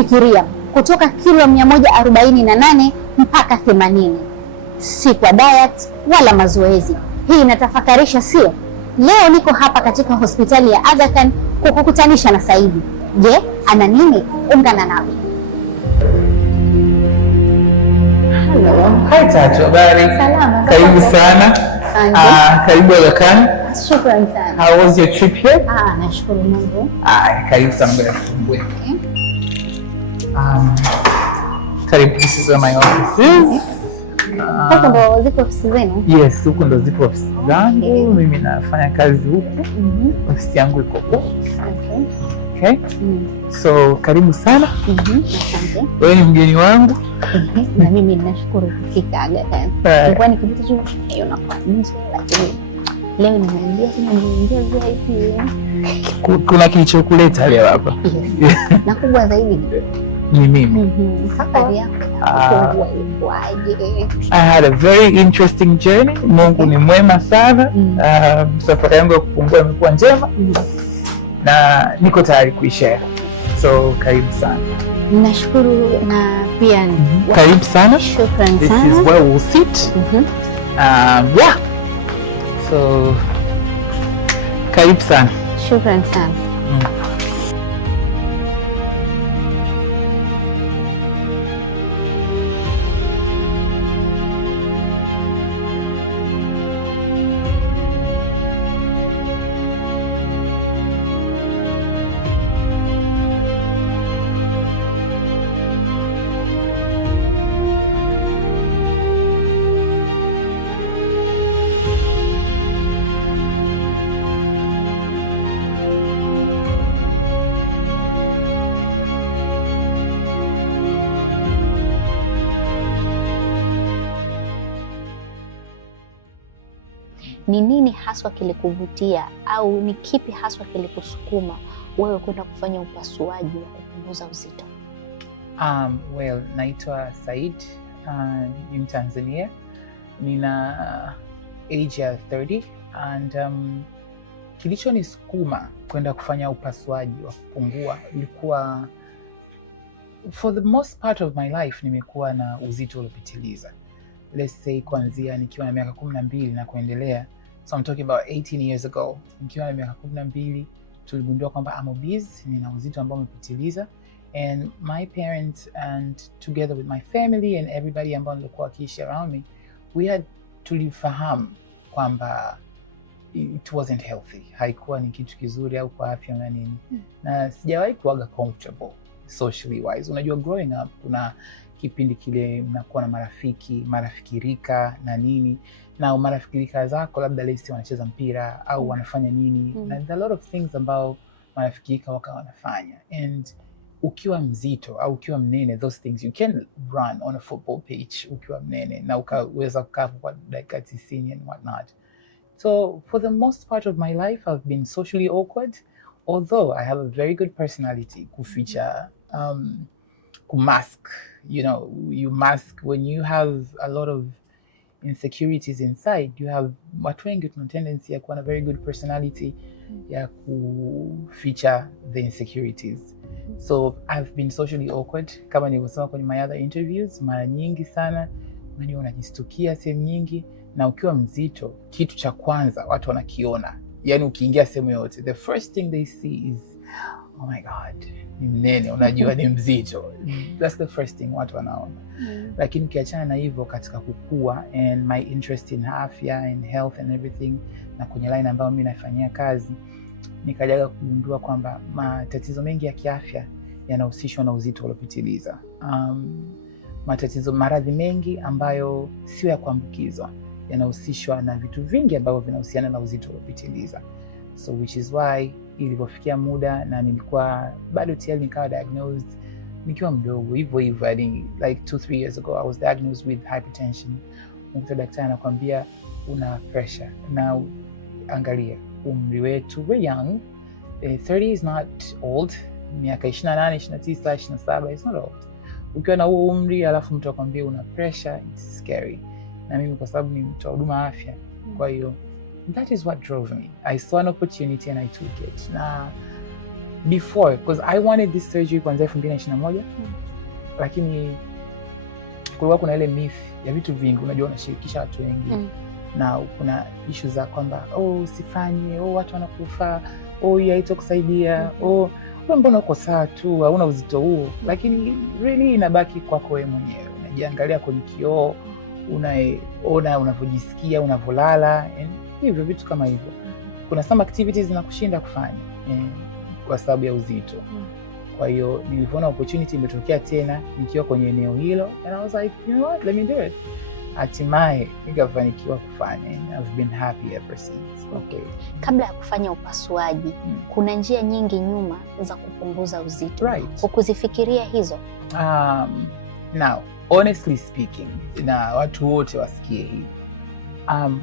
Fikiria, kutoka kilo 148 mpaka 80, si kwa diet wala mazoezi. Hii inatafakarisha, sio? Leo niko hapa katika hospitali ya Aga Khan kukukutanisha na Saidi. Je, ana nini? Ungana nami. Hello. Hi Tatu, habari? Salama. Karibu sana. Karibu Aga Khan. Shukrani sana. How was your trip here? Nashukuru Mungu. Karibu sana, ngoja nifungue. Karibu, this is where my office is. Huko ndo ziko ofisi zenu? Yes, huko ndo ziko ofisi zangu. Mimi nafanya kazi huko. Ofisi yangu iko huko. Okay. So, karibu sana. Asante. Wewe ni mgeni wangu. Na mimi ninashukuru kufika Aga Khan. Nilikuwa nikipita tu na kwa nje, lakini leo nimeingia VIP. Kuna kilichokuleta leo hapa? Yes. Na kubwa zaidi ni mimi. Safari yako ilikuwaje? I had a very interesting journey. Mungu ni mwema sana. Safari yangu ya kupungua imekuwa njema. Na niko tayari kuishare. So karibu sana. Nashukuru na pia karibu sana. Shukrani sana. This is where we'll sit. Yeah. So karibu sana. Shukrani sana. Ni nini haswa kilikuvutia au ni kipi haswa kilikusukuma wewe kwenda kufanya upasuaji wa kupunguza uzito? Well, naitwa Said, ni Mtanzania. Nina age ya 30 and kilichonisukuma kwenda kufanya upasuaji wa kupungua ilikuwa, for the most part of my life nimekuwa na uzito uliopitiliza. Let's say kuanzia nikiwa na miaka 12 na kuendelea. So I'm talking about 18 years ago. Nikiwa na miaka 12 tuligundua kwamba I'm obese, nina uzito ambao umepitiliza, and my parents and together with my family and everybody ambao walikuwa wakiishi around me, tulifahamu kwamba it wasn't healthy. Haikuwa ni kitu kizuri au kwa afya na nini. Na sijawahi kuwaga comfortable socially wise. Unajua growing up kuna kipindi kile mnakuwa na marafiki rika na nini, na marafiki rika zako labda lesi wanacheza mpira au wanafanya nini, na there are a lot of things ambao marafiki rika waka wanafanya, and ukiwa mzito au ukiwa mnene, those things you can run on a football pitch ukiwa mnene na ukaweza kukaa kwa dakika 90 and whatnot. So for the most part of my life I've been socially awkward, although I have a very good personality kuficha kumask. You know, you mask when you have a lot of insecurities inside. You have watu wengi tuna tendency ya kuwa na very good personality ya kuficha the insecurities. So I've been socially awkward, kama nilivyosema kwenye my other interviews, mara nyingi sana. Unajua unajistukia sehemu nyingi, na ukiwa mzito kitu cha kwanza watu wanakiona, yani ukiingia sehemu yote the first thing they see is, oh my god, ni mnene, unajua ni mzito. That's the first thing watu wanaona. Lakini ukiachana na hivyo, katika kukua and my interest in afya and health and everything, na kwenye line ambayo mimi nafanyia kazi, nikajaga kugundua kwamba matatizo mengi ya kiafya yanahusishwa na uzito uliopitiliza. Maradhi mengi ambayo sio ya kuambukizwa yanahusishwa na vitu vingi ambavyo vinahusiana na uzito uliopitiliza. So which is why ilipofikia muda na nilikuwa bado tayari nikawa diagnosed nikiwa mdogo hivyo like 2-3 years ago I was diagnosed with hypertension. Mtu daktari anakuambia una pressure. Na angalia umri wetu, we're young. 30 is not old. Miaka 28, 29, 27 is not old. Ukiwa na huo umri alafu mtu akwambia una pressure, it's scary. Na mimi kwa sababu ni mtu wa huduma afya, kwa hiyo that is what drove me. I saw an opportunity and I took it. Na before, because I wanted this surgery kuanzia 2021 lakini kulikuwa kuna ile myth ya vitu vingi, unajua unashirikisha watu wengi na kuna issue za kwamba usifanye, watu wanakufa, hii haitakusaidia, wewe mbona uko sawa tu, hauna uzito huo. Lakini really inabaki kwako wewe mwenyewe, unajiangalia kwenye kioo, unaona unavyojisikia, unavyolala, hivyo vitu kama hivyo. Kuna some activities zinakushinda kufanya kwa sababu ya uzito. Kwa hiyo nilipoona opportunity imetokea tena nikiwa kwenye eneo hilo, and I was like, you know what, let me do it. Hatimaye nikafanikiwa kufanya. I've been happy ever since. Okay. Kabla ya kufanya upasuaji, kuna njia nyingi nyuma za kupunguza uzito. Right. Ukuzifikiria hizo? Now, honestly speaking, na watu wote wasikie hii.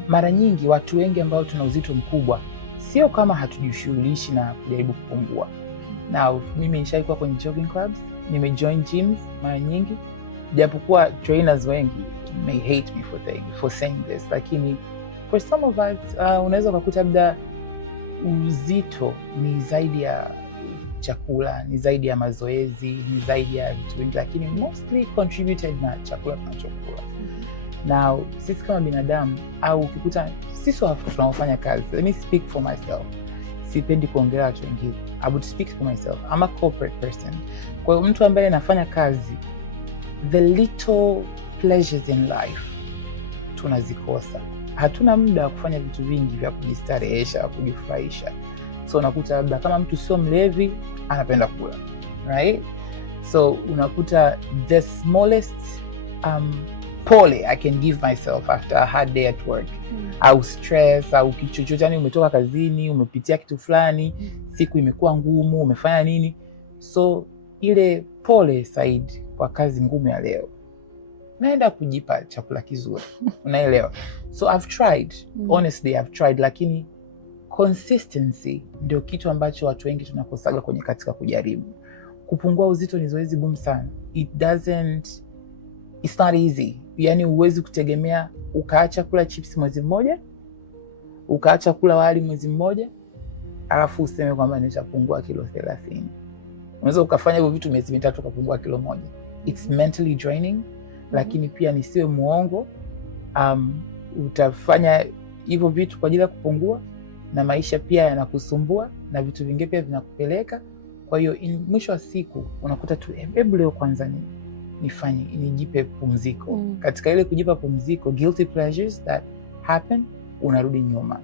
Mara nyingi watu wengi ambao tuna uzito mkubwa, sio kama hatujishughulishi na kujaribu kupungua. Now, mimi nishaikuwa kwenye jogging clubs, nimejoin gyms mara nyingi, japokuwa trainers wengi may hate me for saying this, lakini for some of us unaweza kukuta labda uzito ni zaidi ya chakula, ni zaidi ya mazoezi, ni zaidi ya vitu vingi, lakini mostly contributed na chakula tunachokula. Now, sisi kama binadamu, au ukikuta sisi tunaofanya kazi, let me speak for myself. Sipendi kuongelea watu wengine. I would speak for myself. I'm a corporate person. Kwa hiyo mtu ambaye anafanya kazi, the little pleasures in life tunazikosa. Hatuna muda wa kufanya vitu vingi vya kujistarehesha, kujifurahisha. So unakuta labda kama mtu sio mlevi, anapenda kula, right? So unakuta the smallest pole I can give myself after a hard day at work, au stress, au kichochote, yani umetoka kazini, umepitia kitu fulani, siku imekuwa ngumu, umefanya nini, so ile pole Said kwa kazi ngumu ya leo, naenda kujipa chakula kizuri. Unaelewa? So I've tried, honestly I've tried, lakini consistency ndio kitu ambacho watu wengi tunakosaga kwenye katika kujaribu. Kupungua uzito ni zoezi gumu sana. It's not easy. Yani huwezi kutegemea ukaacha kula chips mwezi mmoja, ukaacha kula wali mwezi mmoja, alafu useme kwamba nitapungua kilo 30. Unaweza ukafanya hivyo vitu miezi mitatu ukapungua kilo 1. It's mentally draining, lakini pia nisiwe muongo. Utafanya hivyo vitu kwa ajili ya kupungua, na maisha pia yanakusumbua, na vitu vingine pia vinakupeleka. Kwa hiyo mwisho wa siku unakuta tu hebu leo kwanza nijipe pumziko. Katika ile kujipa pumziko, guilty pleasures that happen, unarudi nyuma.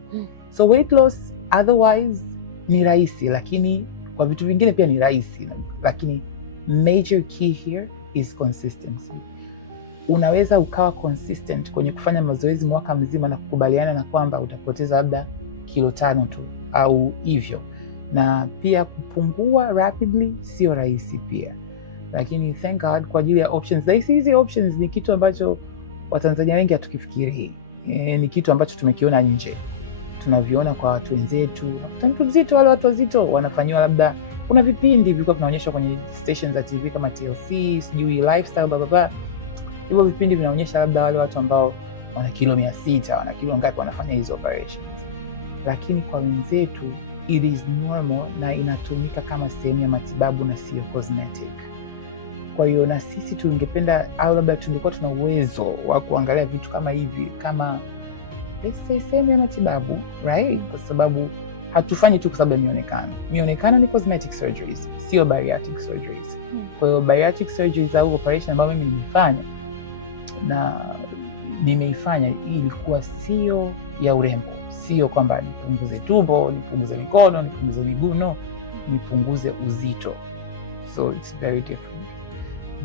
So weight loss otherwise ni rahisi, lakini kwa vitu vingine pia ni rahisi, lakini major key here is consistency. Unaweza ukawa consistent kwenye kufanya mazoezi mwaka mzima na kukubaliana na kwamba utapoteza labda kilo 5 tu au hivyo, na pia kupungua rapidly sio rahisi pia. Lakini thank God kwa ajili ya options. Hizi options ni kitu ambacho Watanzania wengi hatukifikiri. Ni kitu ambacho tumekiona nje. Tunaviona kwa watu wenzetu. Mtu mzito, wale watu wazito wanafanyiwa, labda kuna vipindi vilikuwa vinaonyeshwa kwenye stations za TV kama TLC, sijui lifestyle baba. Hivyo vipindi vinaonyesha labda wale watu ambao wana kilo 600, wana kilo ngapi, wanafanya hizo operations. Lakini kwa wenzetu it is normal na inatumika kama sehemu ya matibabu na sio cosmetic. Kwa hiyo na sisi tungependa, au labda tungekuwa tuna uwezo wa kuangalia vitu kama hivi kama let's say sehemu ya matibabu, right? Kwa sababu hatufanyi tu kwa sababu ya mionekano. Mionekano ni cosmetic surgeries, sio bariatric surgeries. Kwa hiyo bariatric surgeries au operation ambayo mimi nimeifanya ilikuwa sio ya urembo. Sio kwamba nipunguze tumbo, nipunguze mikono, nipunguze miguu, no, nipunguze uzito. So it's very different.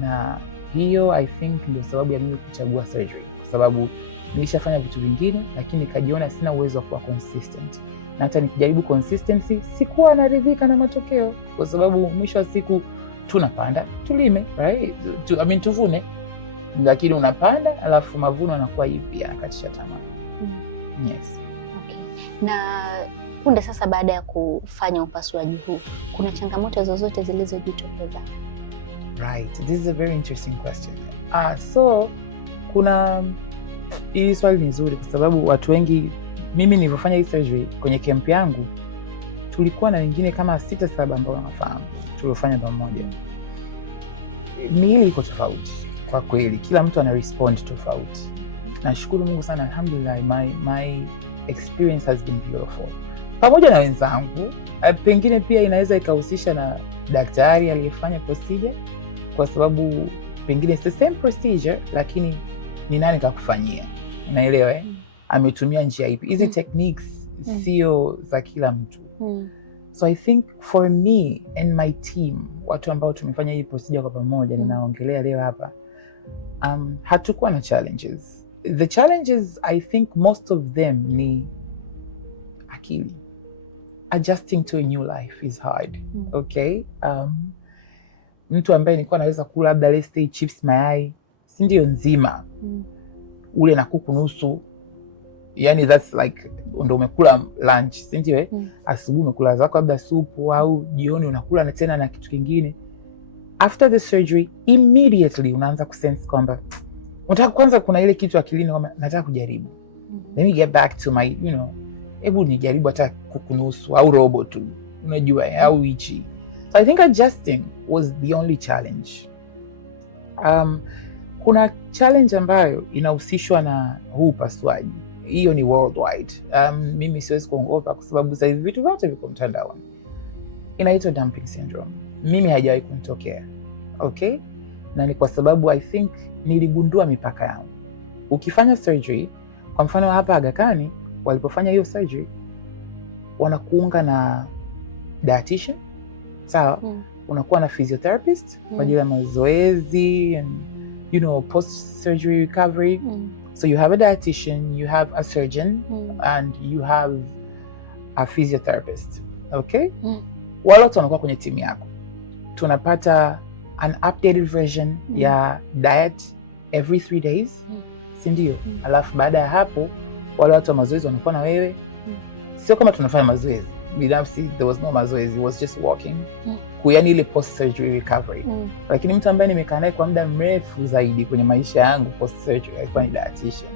Na hiyo I think ndio sababu ya mimi kuchagua surgery, kwa sababu nilishafanya vitu vingine lakini nikajiona sina uwezo wa kuwa consistent. Na hata nikijaribu consistency sikuwa naridhika na matokeo, kwa sababu mwisho wa siku tunapanda, tulime, right? Tuvune. Lakini unapanda alafu mavuno yanakuwa hivi, yanakatisha tamaa. Yes. Okay. Na punde sasa baada ya kufanya upasuaji huu, kuna changamoto zozote zilizojitokeza? Right. This is a very interesting question. So hili swali ni nzuri kwa sababu watu wengi, mimi nilivyofanya hii surgery kwenye camp yangu, tulikuwa na wengine kama 6-7 ambao wanafahamu tuliofanya pamoja. Miili iko tofauti kwa kweli, kila mtu ana respond tofauti. Nashukuru Mungu sana, alhamdulillah, my experience has been beautiful. Pamoja na wenzangu, pengine pia inaweza ikahusisha na daktari aliyefanya procedure, kwa sababu pengine it's the same procedure lakini ni nani kakufanyia, unaelewa ametumia njia ipi. Hizi techniques sio za kila mtu. So I think for me and my team, watu ambao tumefanya hii procedure kwa pamoja, ninaongelea leo hapa, hatukuwa na challenges. The challenges, I think most of them ni akili. Adjusting to a new life is hard. Okay? Mtu ambaye nilikuwa naweza kula labda let's say chips mayai, si ndio nzima, ule na kuku nusu, yani that's like ndo umekula lunch, si ndio asubuhi umekula zako labda supu, au jioni unakula na tena na kitu kingine. After the surgery immediately unaanza kusense kwamba unataka, kwanza kuna ile kitu akilini kwamba nataka kujaribu, let me get back to my hebu nijaribu hata kuku nusu au robo tu, unajua, au hichi. So I think adjusting was the only challenge. Kuna challenge ambayo inahusishwa na huu upasuaji, hiyo ni worldwide. Mimi siwezi kuongopa kwa sababu sasa hivi vitu vyote viko mtandaoni. Inaitwa dumping syndrome. Mimi haijawahi kunitokea. Okay? Na ni kwa sababu I think niligundua mipaka yangu. Ukifanya surgery, kwa mfano hapa Aga Khan walipofanya hiyo surgery, wanakuunga na dietitian, sawa? Unakuwa na physiotherapist kwa ajili ya mazoezi and post surgery recovery. So you have a dietitian, you have a surgeon, and you have a physiotherapist. Okay? Wale wote wanakuwa kwenye timu yako. Tunapata an updated version ya diet every 3 days. Si ndio? Alafu baada ya hapo wale watu wa mazoezi wanakuwa na wewe. Sio kama tunafanya mazoezi. Binafsi there was no mazoezi, it was just walking. Kuyani ile post surgery recovery. Lakini mtu ambaye nimekaa naye kwa muda mrefu zaidi kwenye maisha yangu post surgery alikuwa ni dietitian.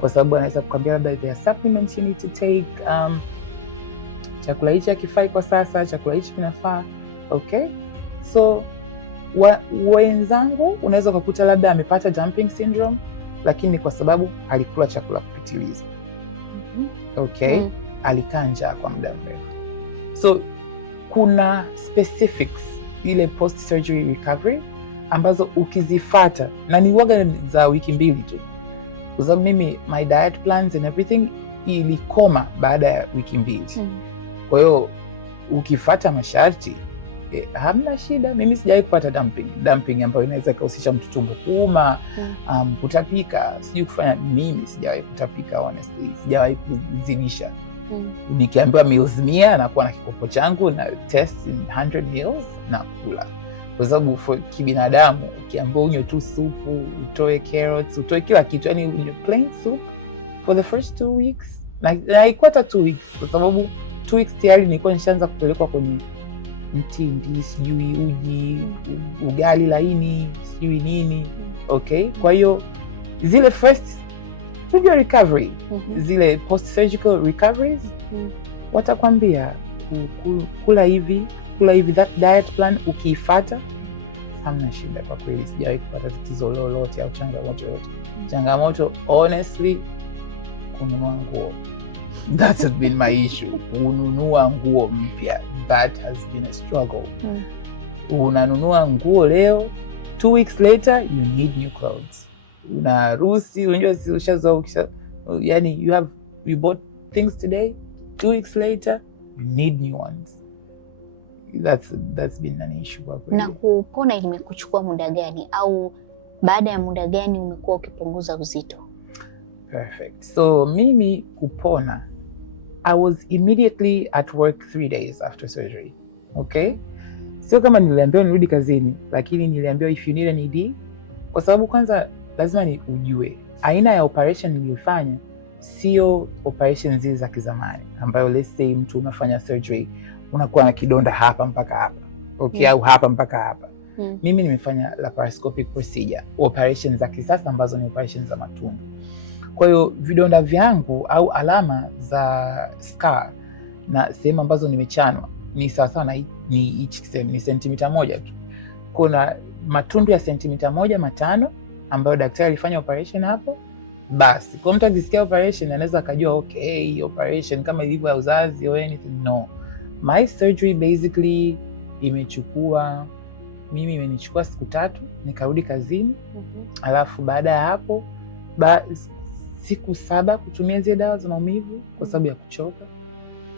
Kwa sababu anaweza kukwambia labda there are supplements you need to take, chakula hichi hakifai kwa sasa, chakula hichi kinafaa. Okay? So wenzangu unaweza kukuta labda amepata dumping syndrome, lakini kwa sababu alikula chakula kupitiliza. Okay? Alikaa njaa kwa muda mrefu. So kuna specifics ile post surgery recovery ambazo ukizifata, na ni waga za wiki 2 tu, kwa sababu mimi my diet plans and everything ilikoma baada ya wiki 2. Kwa hiyo ukifata masharti hamna shida. Mimi sijawahi kupata dumping ambayo inaweza kuhusisha mtu tumbo kuuma, kutapika, sijui kufanya. Mimi sijawahi kutapika, honestly sijawahi kuzidisha. Nikiambiwa meals 100 nakuwa na kikopo changu na test in 100 meals na kula, kwa sababu kibinadamu ukiambiwa unywe tu supu, utoe carrots, utoe kila kitu, yani unywe plain soup for the first 2 weeks, na haikuwa hata 2 weeks, kwa sababu 2 weeks tayari nilikuwa nishaanza kupelekwa kwenye mtindi, sijui uji, ugali laini, sijui nini. Okay? Kwa hiyo zile first recovery, zile post surgical recoveries, watakwambia kula hivi, that diet plan ukiifuata hamna shida. Kwa kweli sijawahi kupata tatizo lolote au changamoto yoyote. Changamoto honestly kununua nguo. That has been my issue. Kununua nguo mpya, that has been a struggle. Unanunua nguo leo, 2 weeks later you need new clothes. Una harusi, unajua si ushazoea, yani you bought things today, 2 weeks later you need new ones. That's been an issue kwa kweli. Na kupona imekuchukua muda gani, au baada ya muda gani umekuwa ukipunguza uzito? Perfect. So mimi kupona, I was immediately at work 3 days after surgery. Okay? Sio kama niliambiwa nirudi kazini, lakini niliambiwa if you need an ED, kwa sababu kwanza lazima ni ujue aina ya operation niliyofanya sio operation zile za kizamani ambayo let's say mtu unafanya surgery unakuwa na kidonda hapa mpaka hapa. Okay, au hapa mpaka hapa. Mimi nimefanya laparoscopic procedure, operation za kisasa ambazo ni operation za matumbo. Kwa hiyo vidonda vyangu au alama za scar na sehemu ambazo nimechanwa ni sawasawa na ni each sehemu ni sentimita 1 tu. Kuna matundu ya sentimita 1 ambayo daktari alifanya operation hapo. Basi kwa mtu akisikia operation anaweza akajua okay, operation kama ilivyo ya uzazi or anything. No, my surgery basically imenichukua siku 3 nikarudi kazini. Alafu baada ya hapo siku 7 kutumia zile dawa za maumivu kwa sababu ya kuchoka.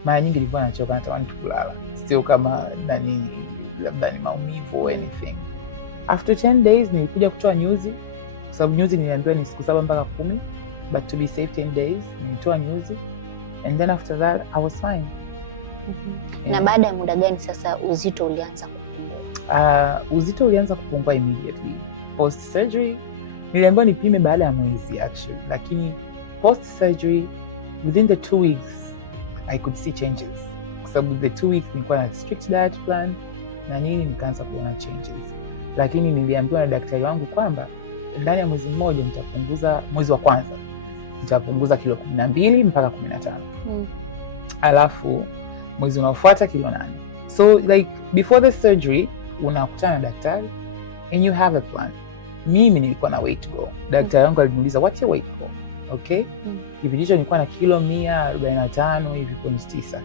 Mara nyingi nilikuwa nachoka, natamani tu kulala, sio kama labda ni maumivu or anything. After 10 days nilikuja kutoa nyuzi, kwa sababu nyuzi niliambiwa ni siku 7 mpaka 10, but to be safe 10 days nilitoa nyuzi, and then after that I was fine. Na baada ya muda gani sasa uzito ulianza kupungua? Uzito ulianza kupungua immediately. Post surgery niliambiwa nipime baada ya mwezi actually, lakini post surgery within the 2 weeks I could see changes, kwa sababu the 2 weeks nilikuwa na strict diet plan na nini, nikaanza kuona changes. Lakini niliambiwa na daktari wangu kwamba ndani ya mwezi mmoja nitapunguza, mwezi wa kwanza nitapunguza kilo 12 mpaka 15. Alafu mwezi unaofuata kilo 8. So like before the surgery unakutana na daktari and you have a plan. Mimi nilikuwa na weight goal. Daktari wangu aliniuliza what's your weight goal? Okay? Kipindi hicho nilikuwa na kilo 145 hivi, 9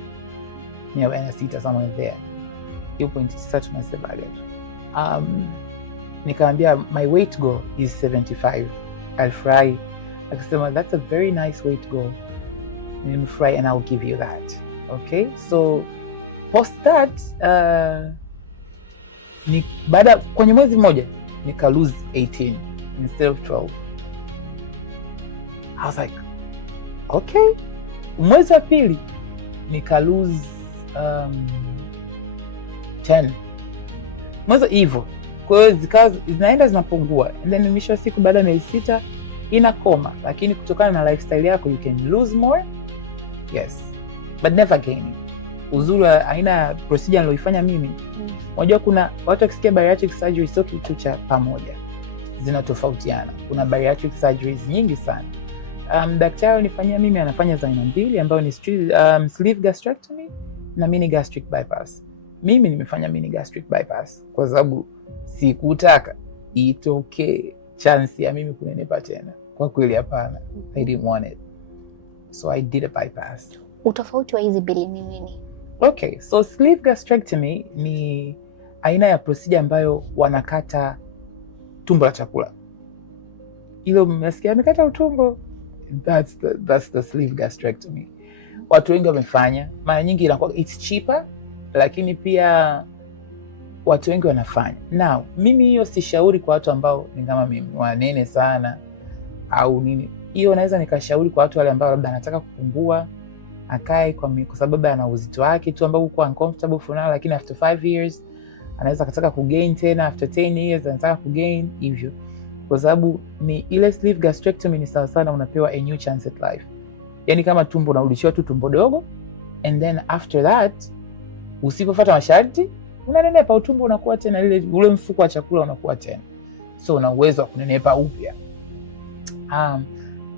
146 somewhere there. Hiyo 9 tunasema leo. Nikamwambia my weight goal is 75. Alifurahi. Akasema that's a very nice weight goal. Nimefurahi and I'll give you that. Okay? So post that baada kwenye mwezi mmoja nika lose 18 instead of 12. I was like, okay. Mwezi wa pili nika lose 10. Mwezi hivyo. Kwa hiyo zinaenda zinapungua, and then mwisho wa siku baada ya miezi 6 inakoma. Lakini kutokana na lifestyle yako you can lose more, yes, but never gain. Uzuri aina ya procedure niloifanya mimi, unajua kuna watu wakisikia bariatric surgery sio kitu cha pamoja, zinatofautiana. Kuna bariatric surgeries nyingi sana. Daktari alinifanyia mimi anafanya za aina 2 ambayo ni sleeve gastrectomy na mini gastric bypass. Mimi nimefanya mini gastric bypass kwa sababu sikutaka itokee chance ya mimi kunenepa tena. Kwa kweli hapana, I didn't want it, so I did a bypass. Utofauti wa hizi mbili ni nini? Okay, so sleeve gastrectomy ni aina ya procedure ambayo wanakata tumbo la chakula. Ilo mmesikia amekata utumbo? That's the sleeve gastrectomy. Watu wengi wamefanya. Mara nyingi inakuwa it's cheaper, lakini pia watu wengi wanafanya. Now, mimi hiyo sishauri kwa watu ambao ni kama mimi, wanene sana au nini. Hiyo naweza nikashauri kwa watu wale ambao labda anataka kupungua, akae kwa sababu ana uzito wake tu ambao uko uncomfortable for now, lakini after 5 years anaweza kataka kugain tena, after 10 years anataka kugain hivyo. Kwa sababu ni ile sleeve gastrectomy ni sawa sana unapewa a new chance at life. Yaani kama tumbo unarudishiwa tu tumbo dogo, and then after that usipofuata masharti unanenepa, utumbo unakuwa tena ule mfuko wa chakula unakuwa tena. So una uwezo wa kunenepa upya.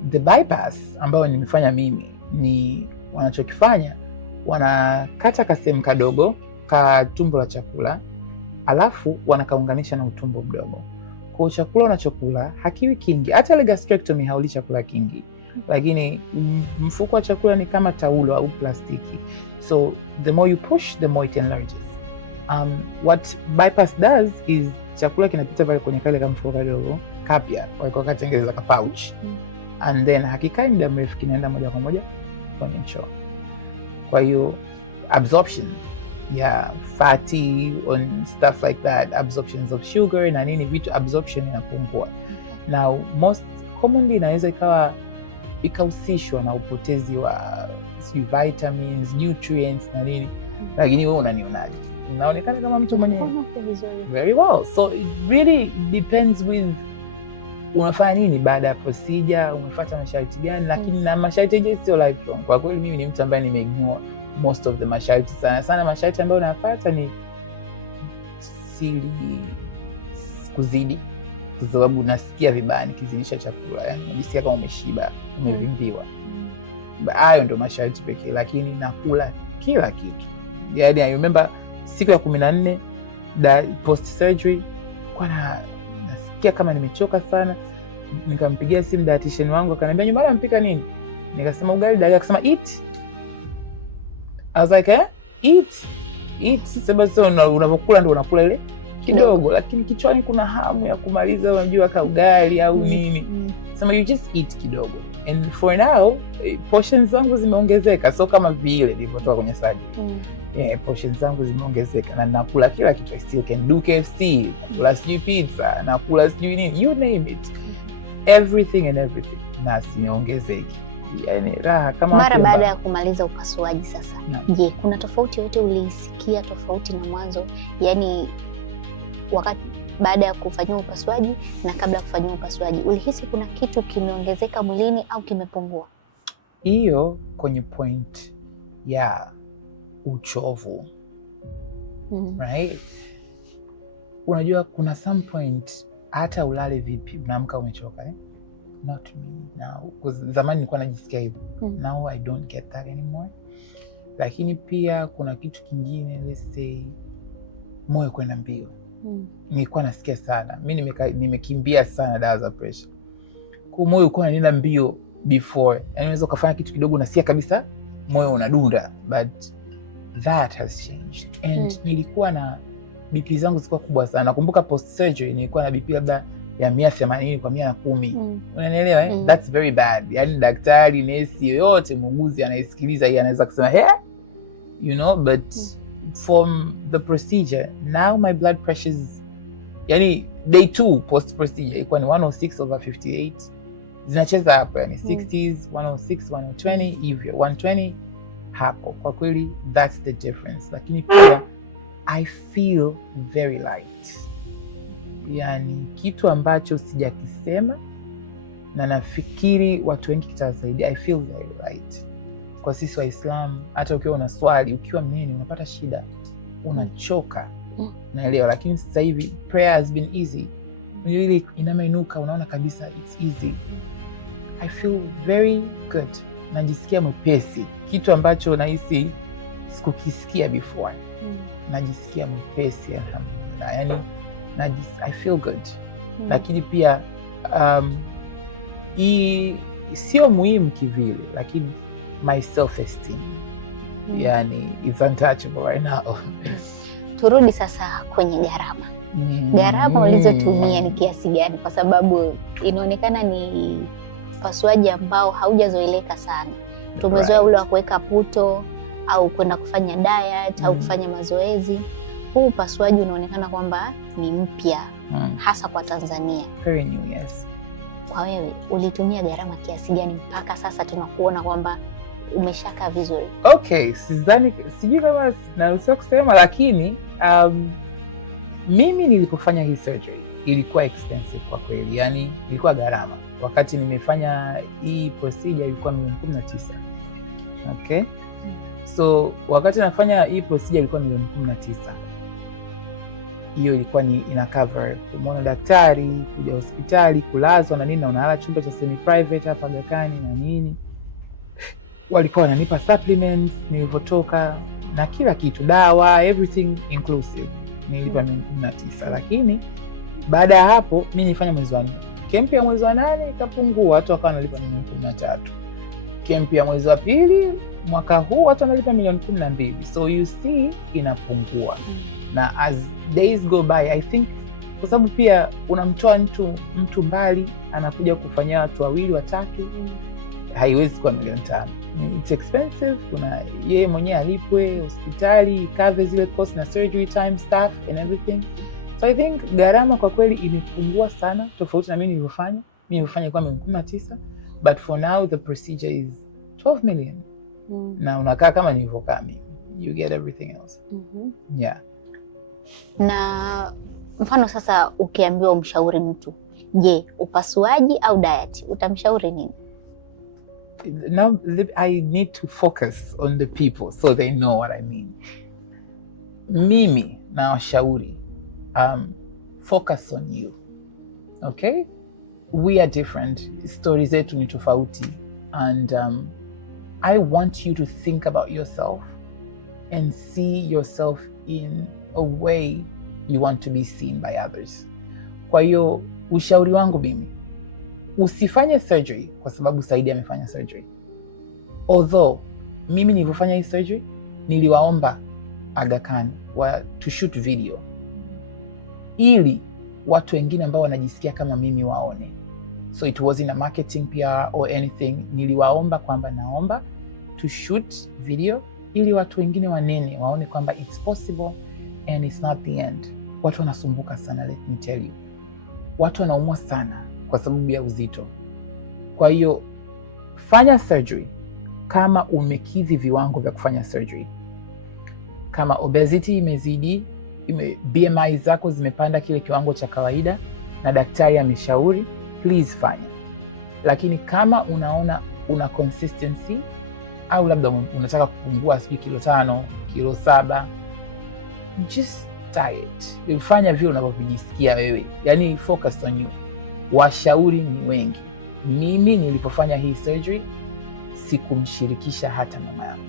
The bypass ambayo nimefanya mimi ni wanachokifanya, wanakata kasehemu kadogo ka tumbo la chakula, alafu wanakaunganisha na utumbo mdogo. Kwa chakula unachokula hakiwi kingi. Hata ile gastrectomy hauli chakula kingi, lakini mfuko wa chakula ni kama taulo au plastiki. So the more you push, the more it enlarges. What bypass does is chakula kinapita pale kwenye kale kama mfuko kadogo kapya, walikuwa katengeneza ka pouch, and then hakikai muda mrefu kinaenda moja kwa moja kwenye choo. Kwa hiyo absorption ya fatty and stuff like that, absorptions of sugar na nini, vitu absorption inapungua. Now most commonly inaweza ikahusishwa na upotezi wa vitamins, nutrients na nini, lakini wewe unanionaje? Unaonekana kama mtu mwenye very well. So it really depends with unafanya nini baada ya procedure, umefuata masharti gani, lakini na masharti je sio lifelong. Kwa kweli mimi ni mtu ambaye nimeignore most of the masharti. Sana masharti ambayo nafuata ni sili kuzidi, kwa sababu nasikia vibaya nikizidisha chakula, yani najisikia kama umeshiba, umevimbiwa. Hayo ndio masharti pekee, lakini nakula kila kitu. Yani I remember siku ya 14 post surgery kwa nasikia kama nimechoka sana. Nikampigia simu dietitian wangu akaniambia, nyumbani mpika nini? Nikasema ugali dagaa. Akasema eat. I was like eat. Sema sio unapokula ndio unakula ile kidogo, lakini kichwani kuna hamu ya kumaliza, unajua ka ugali au nini. Sema you just eat kidogo. And for now portions zangu zimeongezeka, so kama vile nilipotoka kwenye surgery. Portions zangu zimeongezeka na nakula kila kitu. I still can do KFC, nakula sijui pizza, nakula sijui nini, you name it. Everything na siongezeki. Yani raha kama mara baada ya kumaliza upasuaji sasa. Je, kuna tofauti yote uliisikia tofauti na mwanzo? Yani wakati baada ya kufanyia upasuaji na kabla ya kufanyia upasuaji, ulihisi kuna kitu kimeongezeka mwilini au kimepungua? Hiyo kwenye point ya uchovu. Right? Unajua kuna some point hata ulale vipi unaamka umechoka. Not me now. Because zamani nilikuwa najisikia hivyo. Now I don't get that anymore. Lakini pia kuna kitu kingine, let's say moyo kwenda mbio. Nilikuwa nasikia sana. Mimi nimekimbia sana dawa za pressure. Kwa moyo ulikuwa unanienda mbio before. Yani unaweza kufanya kitu kidogo unasikia kabisa moyo unadunda, but that has changed. And nilikuwa na BP zangu zilikuwa kubwa sana. Nakumbuka post surgery nilikuwa na BP labda ya 180 kwa 110. Unanielewa? That's very bad. Yani daktari, nesi, yoyote muuguzi anayesikiliza hii anaweza kusema you know, but from the procedure now my blood pressures, yani day 2 post procedure ilikuwa ni 106/58. Zinacheza hapo, yani 60s, 106, 120 hivyo, 120 hapo. Kwa kweli that's the difference. Lakini pia I feel very light. Yani kitu ambacho sijakisema na nafikiri watu wengi kitawasaidia. I feel very light. Kwa sisi Waislamu, hata ukiwa una swali, ukiwa mnene unapata shida, unachoka, naelewa. Lakini sasa hivi prayer has been easy. Really inameinuka, unaona kabisa it's easy. I feel very good. Najisikia mwepesi, kitu ambacho nahisi sikukisikia before. Najisikia mwepesi, alhamdulillah. Yani I feel good. Lakini pia sio muhimu kivile, lakini my self esteem yani it's untouchable right now. Turudi sasa kwenye gharama. Gharama ulizotumia ni kiasi gani? Kwa sababu inaonekana ni upasuaji ambao haujazoeleka sana. Tumezoea ule wa kuweka puto au kwenda kufanya diet au kufanya mazoezi. Huu upasuaji unaonekana kwamba ni mpya hasa kwa Tanzania. Very new, yes. Kwa wewe ulitumia gharama kiasi gani mpaka sasa tunakuona kwamba umeshaka vizuri? Okay, sijui kama naruhusiwa kusema, lakini mimi nilipofanya hii surgery ilikuwa expensive kwa kweli. Yani ilikuwa gharama. Wakati nimefanya hii procedure ilikuwa $19,000. Okay? So wakati nafanya hii procedure ilikuwa $19,000. Hiyo ilikuwa ni ina cover kumwona daktari, kuja hospitali, kulazwa na nini, na unalala chumba cha semi private hapa Aga Khan na nini. Walikuwa wananipa supplements nilivyotoka na kila kitu, dawa, everything inclusive. Nilipa $19,000. Lakini baada ya hapo mimi nilifanya mwezi wa 4. Kempi ya mwezi wa 8 ikapungua, watu wakawa wanalipa $13,000. Kempi ya mwezi wa 2 mwaka huu watu wanalipa $12,000. So you see inapungua. Na as days go by, I think kwa sababu pia unamtoa mtu mbali anakuja kufanyia watu 2 3, haiwezi kuwa $5,000,000. It's expensive. Kuna yeye mwenyewe alipwe, hospitali cover zile cost na surgery time, staff and everything. So I think gharama kwa kweli imepungua sana tofauti na mimi nilivyofanya. Mimi nilifanya kwa $19,000, but for now the procedure is $12 million. Na unakaa kama nilivyokaa mimi. You get everything else. Yeah. Na mfano sasa ukiambiwa umshauri mtu, je, upasuaji au diet, utamshauri nini? Now I need to focus on the people so they know what I mean. Mimi na washauri, focus on you. Okay? We are different. Stories zetu ni tofauti. And I want you to think about yourself and see yourself in a way you want to be seen by others. Kwa hiyo ushauri wangu mimi, usifanye surgery kwa sababu Saidi amefanya surgery. Although mimi nilivyofanya hii surgery niliwaomba Aga Khan to shoot video ili watu wengine ambao wanajisikia kama mimi waone. So it wasn't a marketing PR or anything. Niliwaomba kwamba naomba to shoot video ili watu wengine wanene waone kwamba it's possible and it's not the end. Watu wanasumbuka sana, let me tell you. Watu wanaumwa sana kwa sababu ya uzito. Kwa hiyo fanya surgery kama umekidhi viwango vya kufanya surgery. Kama obesity imezidi, BMI zako zimepanda kile kiwango cha kawaida na daktari ameshauri, please fanya. Lakini kama unaona una consistency au labda unataka kupungua kilo 5, kilo 7, just diet. Fanya vile unavyojisikia wewe. Yaani focus on you. Washauri ni wengi. Mimi nilipofanya hii surgery sikumshirikisha hata mama yangu.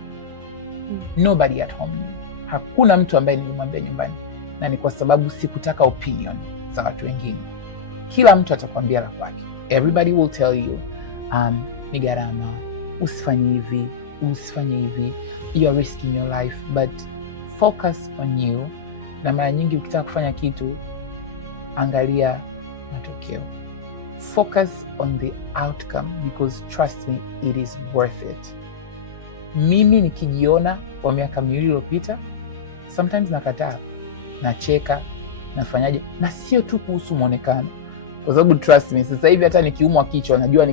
Nobody at home knew. Hakuna mtu ambaye nilimwambia nyumbani, na ni kwa sababu sikutaka opinion za watu wengine. Kila mtu atakwambia la kwake. Everybody will tell you ni gharama, usifanye hivi, usifanye hivi, you are risking your life, but focus on you. Na mara nyingi ukitaka kufanya kitu, angalia matokeo. Focus on the outcome, because trust me, it is worth it. Mimi nikijiona kwa miaka miwili iliyopita, sometimes nakataa, nacheka, nafanyaje, na sio tu kuhusu muonekano. Kwa sababu trust me, sasa hivi hata nikiumwa kichwa, najua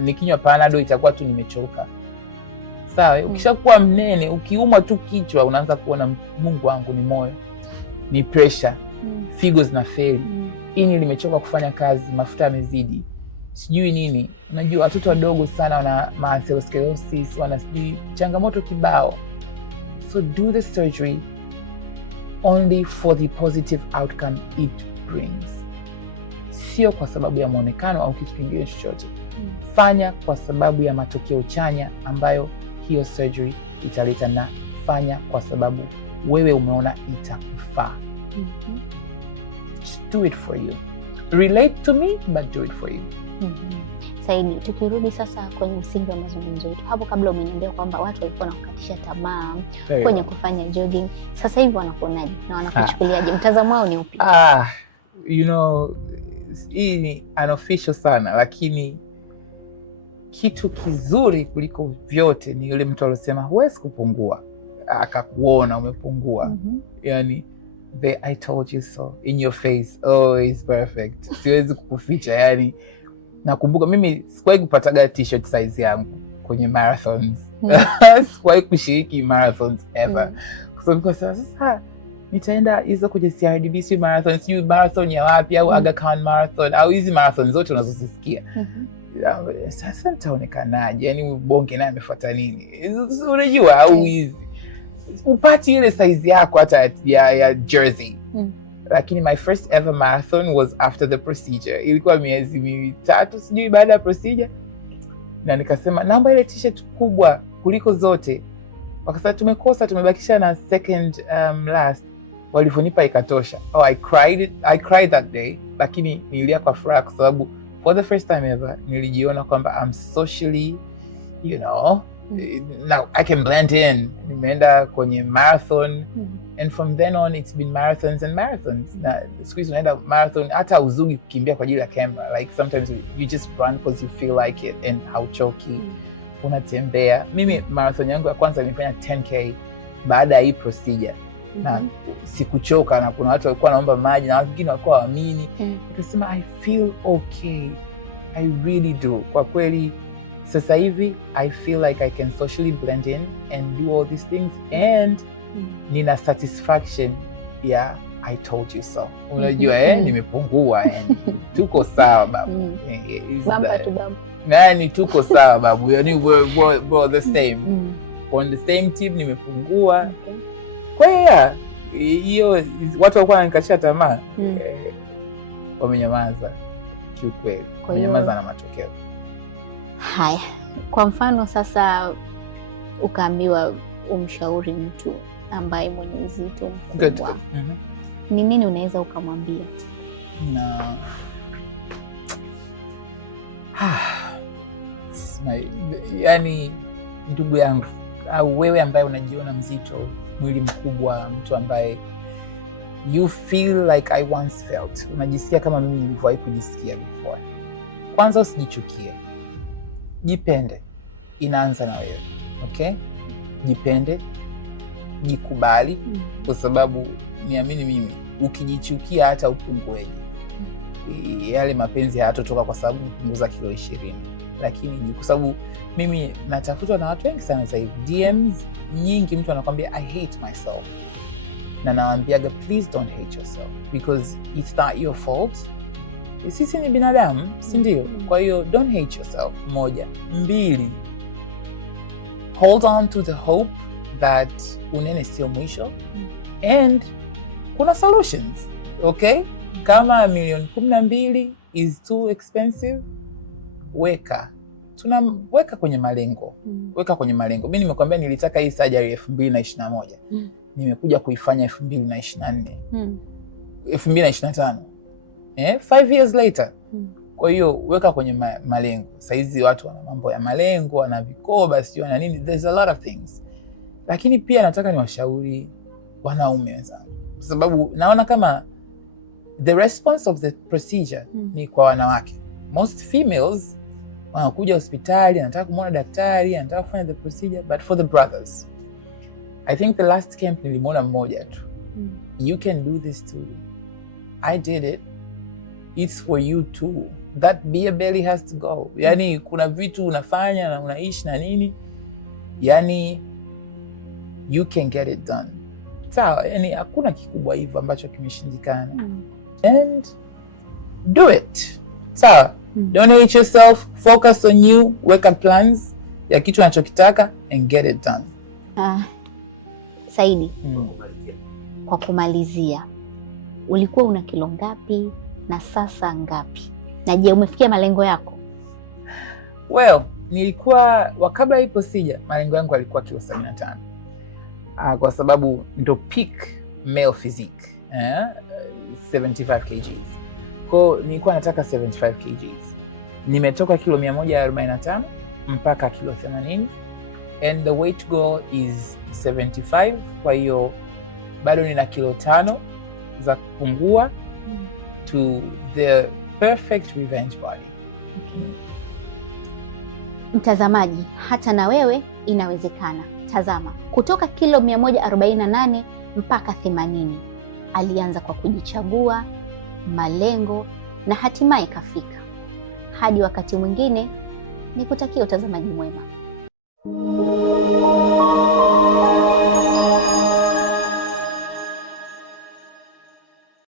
nikinywa Panadol itakuwa tu nimechoka. Sawa, ukishakuwa mnene, ukiumwa tu kichwa unaanza kuona Mungu wangu ni moyo, ni pressure, figo zinafeli, ini limechoka kufanya kazi, mafuta yamezidi, sijui nini. Unajua watoto wadogo sana wana atherosclerosis, wana sijui changamoto kibao. So do the surgery only for the positive outcome it brings. Sio kwa sababu ya muonekano au kitu kingine chochote. Fanya kwa sababu ya matokeo chanya ambayo hiyo surgery italeta, na fanya kwa sababu wewe umeona itakufaa. Just do it for you. Relate to me, but do it for you. Saidi, tukirudi sasa kwenye msingi wa mazungumzo yetu. Hapo kabla umeniambia kwamba watu walikuwa wanakukatisha tamaa kwenye kufanya jogging. Sasa hivi wanakuonaje na wanakuchukuliaje? Mtazamo wao ni upi? You know, hii ni unofficial sana, lakini kitu kizuri kuliko vyote ni yule mtu aliyosema huwezi kupungua, akakuona umepungua. Yani I told you so in your face. Oh, it's perfect. Siwezi kukuficha. Yani nakumbuka mimi sikuwahi kupataga t-shirt size yangu kwenye marathons. Sikuwahi kushiriki marathons ever. Kwa sasa nitaenda hizo kwenye CRDB marathon, sijui marathon ya wapi au Aga Khan marathon au hizi marathon zote unazozisikia. Sasa nitaonekanaje? Yani bonge naye amefuata nini? Unajua au hizi upati ile size yako hata ya jersey. Lakini my first ever marathon was after the procedure. Ilikuwa miezi 3 sijui baada ya procedure, na nikasema naomba ile t-shirt kubwa kuliko zote. Wakasema tumekosa, tumebakisha na second last. Walivonipa ikatosha. Oh, I cried that day, lakini nililia kwa furaha kwa sababu for the first time ever nilijiona kwamba I'm socially, you know, now I can blend in. Nimeenda kwenye marathon, and from then on it's been marathons and marathons. Na siku hizi unaenda marathon hata uzugi kukimbia kwa ajili ya camera. Like sometimes you just run because you feel like it and hauchoki. Unatembea. Mimi marathon yangu ya kwanza nimefanya 10K baada ya hii procedure. Na sikuchoka, na kuna watu walikuwa naomba maji na wengine walikuwa waamini. Nikasema I feel okay. I really do. Kwa kweli sasa hivi I feel like I can socially blend in and do all these things, and nina satisfaction ya I told you so. Unajua nimepungua, tuko sawa babu. Bamba tu babu. Nani tuko sawa babu. Yani we're the same. On the same team, nimepungua. Kwa hiyo watu walikuwa wananikatisha tamaa. Wamenyamaza kiukweli. Wamenyamaza na matokeo. Haya, kwa mfano sasa ukaambiwa umshauri mtu ambaye mwenye uzito mkubwa, ni nini unaweza ukamwambia? Na yani, ndugu yangu au wewe ambaye unajiona mzito, mwili mkubwa, mtu ambaye you feel like I once felt, unajisikia kama mimi nilivyowahi kujisikia before, kwanza usijichukie, jipende. Inaanza na wewe, okay? Jipende, jikubali, kwa sababu niamini mimi, ukijichukia hata upungueje, yale mapenzi hayatotoka, kwa sababu upunguza kilo 20. Lakini kwa sababu mimi natafutwa na watu wengi sana sasa hivi, DMs nyingi, mtu anakuambia I hate myself, na nawaambiaga please don't hate yourself because it's not your fault. Sisi ni binadamu, si ndio? Kwa hiyo don't hate yourself. 1, 2, hold on to the hope that unene sio mwisho, and kuna solutions, okay? Kama milioni 12 is too expensive, tunaweka kwenye malengo. Weka kwenye malengo. Mimi nimekwambia nilitaka hii surgery 2021. Nimekuja kuifanya 2024. 2025. 5 years later. Kwa hiyo weka kwenye malengo. Saizi watu wana mambo ya malengo, wana vikoba, sio na nini. There's a lot of things. Lakini pia nataka niwashauri wanaume wenzangu, kwa sababu naona kama the response of the procedure ni kwa wanawake. Most females wanakuja hospitali, anataka kumwona daktari, anataka kufanya the procedure, but for the brothers, I think the last camp nilimwona mmoja tu. You can do this too. I did it. It's for you too. That beer belly has to go. Yani kuna vitu unafanya na unaishi na nini, yani you can get it done. Sawa, yani hakuna kikubwa hivyo ambacho kimeshindikana. And do it. Sawa. Don't hate yourself, focus on you, weka plans ya kitu unachokitaka and get it done. Saidi, kwa kumalizia, ulikuwa una kilo ngapi na sasa ngapi? Na je, umefikia malengo yako? Well, nilikuwa kabla hii procedure, malengo yangu yalikuwa kilo 75. Kwa sababu ndo peak male physique, 75 kgs. Kwa nilikuwa nataka 75 kgs. Nimetoka kilo 145 mpaka kilo 80, and the weight goal is 75. Kwa hiyo bado nina kilo 5 za kupungua to the perfect revenge body. Okay. Mtazamaji, hata na wewe inawezekana. Tazama, kutoka kilo 148 mpaka 80. Alianza kwa kujichagua, malengo, na hatimaye kafika. Hadi wakati mwingine, nikutakia utazamaji mwema.